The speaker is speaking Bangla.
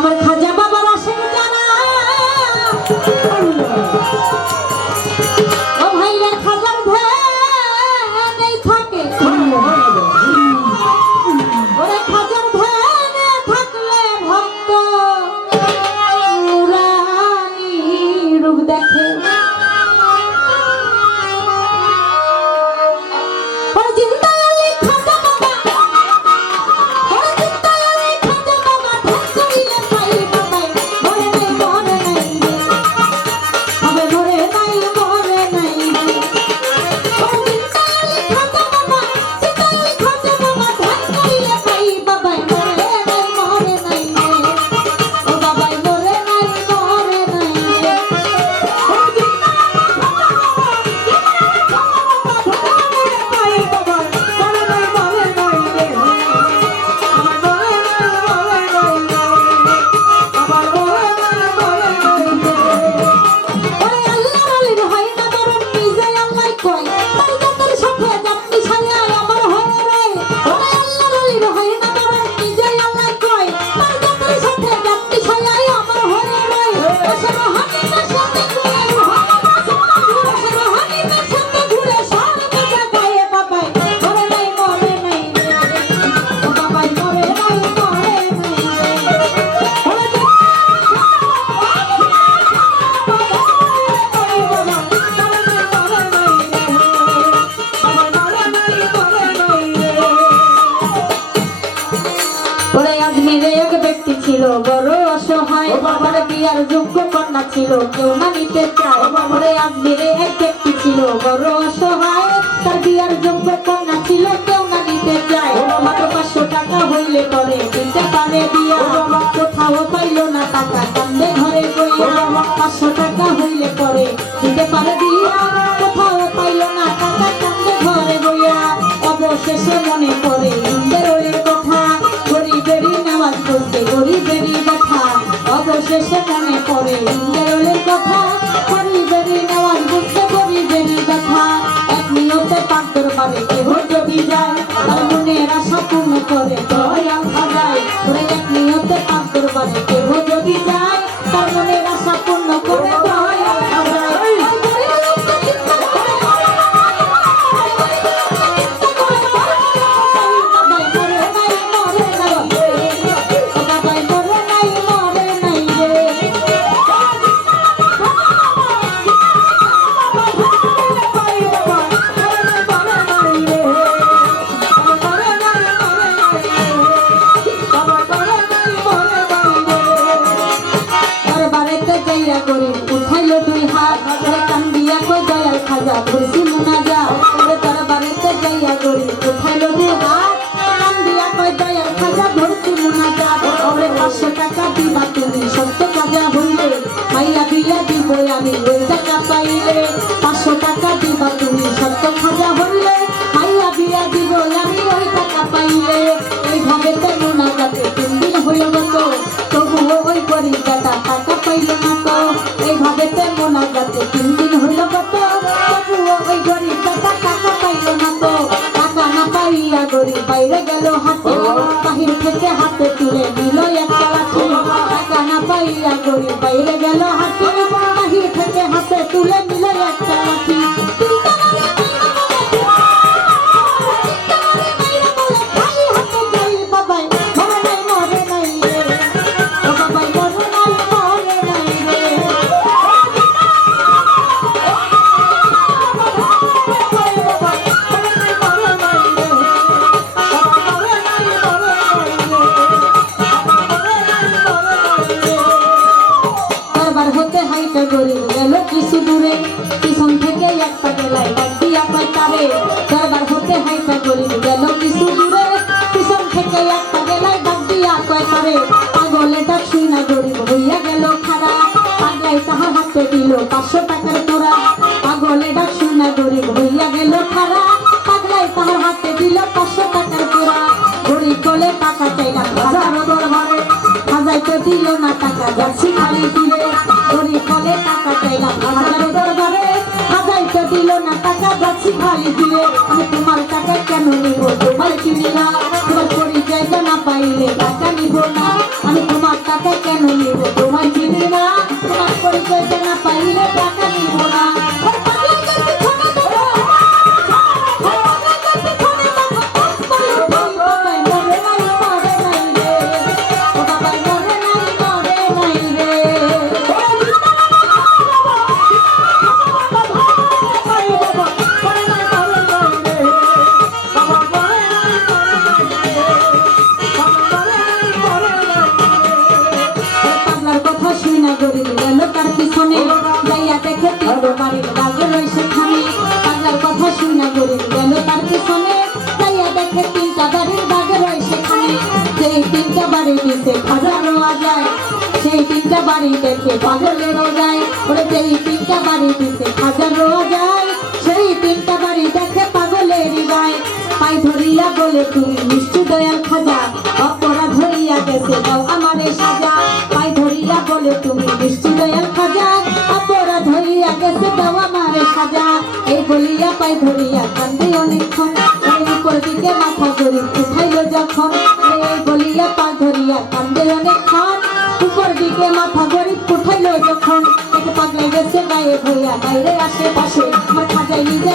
আমার খাজা কথা ছিল কেউ না নিতে চায় বাবরে আজমিরে এক একটি ছিল। বড় অসহায়, তার বিয়ার যোগ্য কন্যা ছিল, কেউ না নিতে চায়। মাত্র পাঁচশো টাকা হইলে পরে দিতে পারে বিয়া। কোথাও পাইল না টাকা। আমি ওই টাকা পাইলে ওই ভাবে তো মোনা যাতে তিন দিন হইল মত তবুও ওই পরিকাটা টাকা পাইল না তো। এই ভাবে তো মোনা যাতে তিন দিন হইল কত তবুও ওই গরিবটা টাকা পাইল না তো। টাকা না পাইয়া গরিব বাইরে গেল হাতে। বাহির থেকে হাতে তুলে করে পাগলে ডাক শুনা গরিব হইয়া গেল খারা পাগলাই তাহার হাতে দিল পাঁচশো টাকার তোরা পাগলে ডাক শুনা গরিব হইয়া গেল খারা পাগলাই তাহার হাতে দিল পাঁচশো টাকার তোরা গরিব বলে টাকা চাইলাম হাজারো দরবারে। হাজার তো দিল না টাকা, যাচ্ছি খালি দিলে গরিব বলে টাকা চাইলাম হাজারো দরবারে। হাজার তো দিল না টাকা, যাচ্ছি খালি দিলে Gracias. বাড়ির বাগে রই সেখানে। পাগলার কথা শুনে গরিব গেল তার পেছনে। তাইয়া দেখে তিনটা বাড়ির বাগে রই সেখানে। সেই তিনটা বাড়ি দিছে খাজা রোয়া যায়, সেই তিনটা বাড়ি দেখে পাগলেরও যায়। ওরে যেই তিনটা বাড়ি দিছে খাজা রোয়া যায়, সেই তিনটা বাড়ি দেখে পাগলেরই যায়। পাই ধরিয়া বলে, তুমি মিষ্টি দয়াল হইয়া দেওয়া মারে সাজা। এই বলিয়া পাই ধরিয়া কান্দে অনেকক্ষণ। উপর দিকে মাথা গরিব উঠাইল যখন। এই বলিয়া পা ধরিয়া কান্দে অনেকক্ষণ। উপর দিকে মাথা গরিব উঠাইল যখন। পাগলে গেছে গায়ে ভইয়া, বাইরে আশেপাশে। মাথা যাই নিজে